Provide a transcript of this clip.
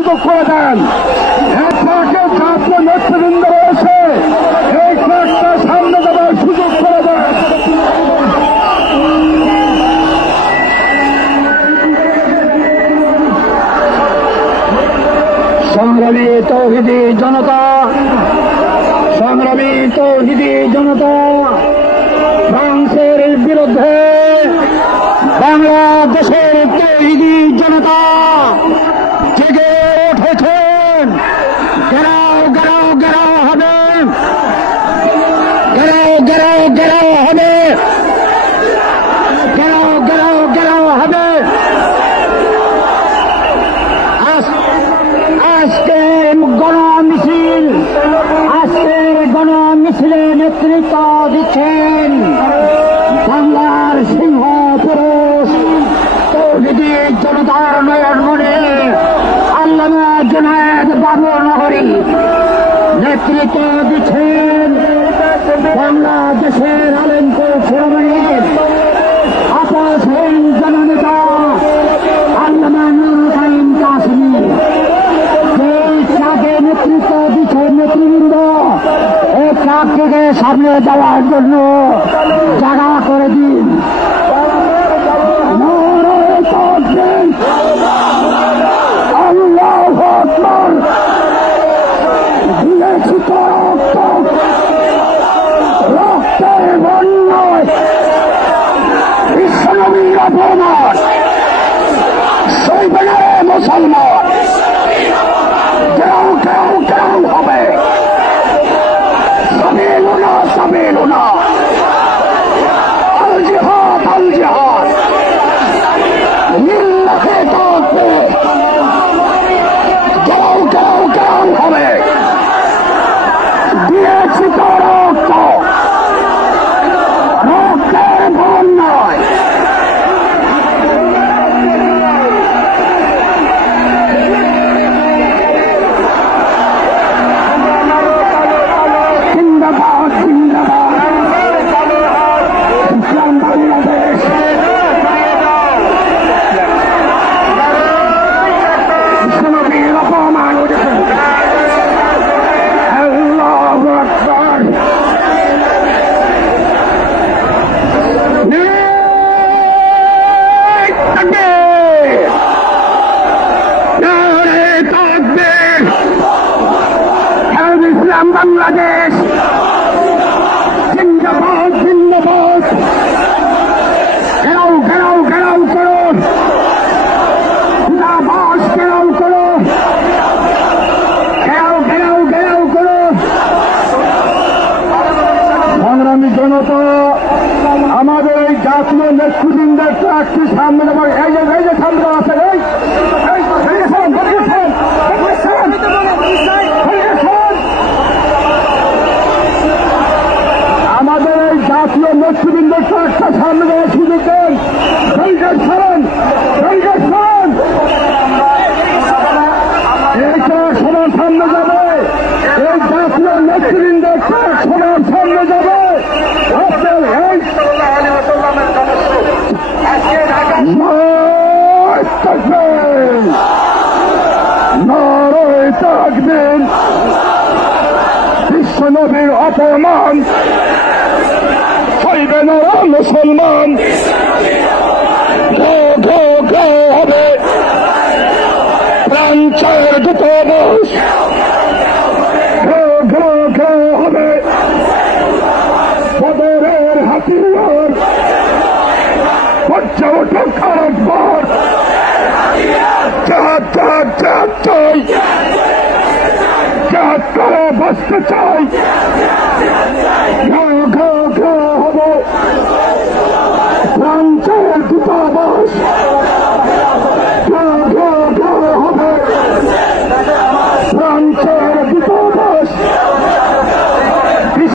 সুযোগ করে দেন। এক ট্রাকে জাতীয় নেতৃবৃন্দ রয়েছে, এই ট্রাকটা সামনে দেওয়ার সুযোগ করে দেন। সংগ্রামী তৌহিদি জনতা, সংগ্রামী তৌহিদি জনতা, ফ্রান্সের বিরুদ্ধে বাংলাদেশের তৌহিদি জনতা জেগে উঠেছেন। গেরাও গেরাও গেরাও হবে, গেরাও গেরাও গেরাও হবে, গেরাও গেরাও গেরাও হবে। আজকের গণমিছিল, আজকের গণমিছিলে নেতৃত্ব দিচ্ছেন বাংলার সিংহ পুরুষ তৌহিদি জনতার নয়নমণি আল্লামা জুনায়েদ বাবুনগরী। নেতৃত্ব দিচ্ছেন বাংলাদেশের আলেমপুর শিরোমণির আপাস জননেতা আল্লামা নুরুল কায়ুম কাসেমী। নেতৃত্ব দিচ্ছেন নেতৃবৃন্দ, এই ট্রাকটিকে সামনে যাওয়ার জন্য জায়গা করে দিন। আল্লাহু আকবার। রক্তের বন্যায় বিশ্বনবীর অপমান, সইবে না মুসলমান। কেউ কেউ কেউ হবে, সাবিলুনা সাবিলুনা, আল জিহাদ আল জিহাদ, লিল্লাহি তাকবীর। কেউ কেউ কেউ হবে, দিয়েছি তো রক্ত, রক্তের বন্যায়। বাংলাদেশ জিন্দাবাদ জিন্দাবাদ। ঘেরাও ঘেরাও ঘেরাও করো, জিন্দাবাদ ঘেরাও করো, ঘেরাও ঘেরাও ঘেরাও করো। সংগ্রামী জনতা, আমাদের এই জাতীয় নেতৃবৃন্দের ট্রাকটি সামনে দেওয়ার এই যে সামনে আছে, আমাদের এই জাতীয় নেতৃবৃন্দের ট্রাকটা সামনে দেওয়ার সুযোগ দেন। ব্যারিকেড সরান, ব্যারিকেড সরান। এই ট্রাক সবার সামনে যাবে, এই জাতীয় নেতৃবৃন্দের ট্রাক সবার সামনে যাবে। নারায়ে তাকবীর। বিশ্বনবীর অপমান সইবে না মুসলমান। ঘো ঘো ঘো হবে ফ্রান্সের দূতাবাস, ঘো ঘো ঘো হবে বদরের হাতিয়ার। হচ্ছে ওঠো খারাপবার, জাহাজ জাহাজ জাহাজ চাই, জাহাজ করে বসতে চাই। ঘো ঘো ঘো হবে ফ্রান্সের দূতাবাস।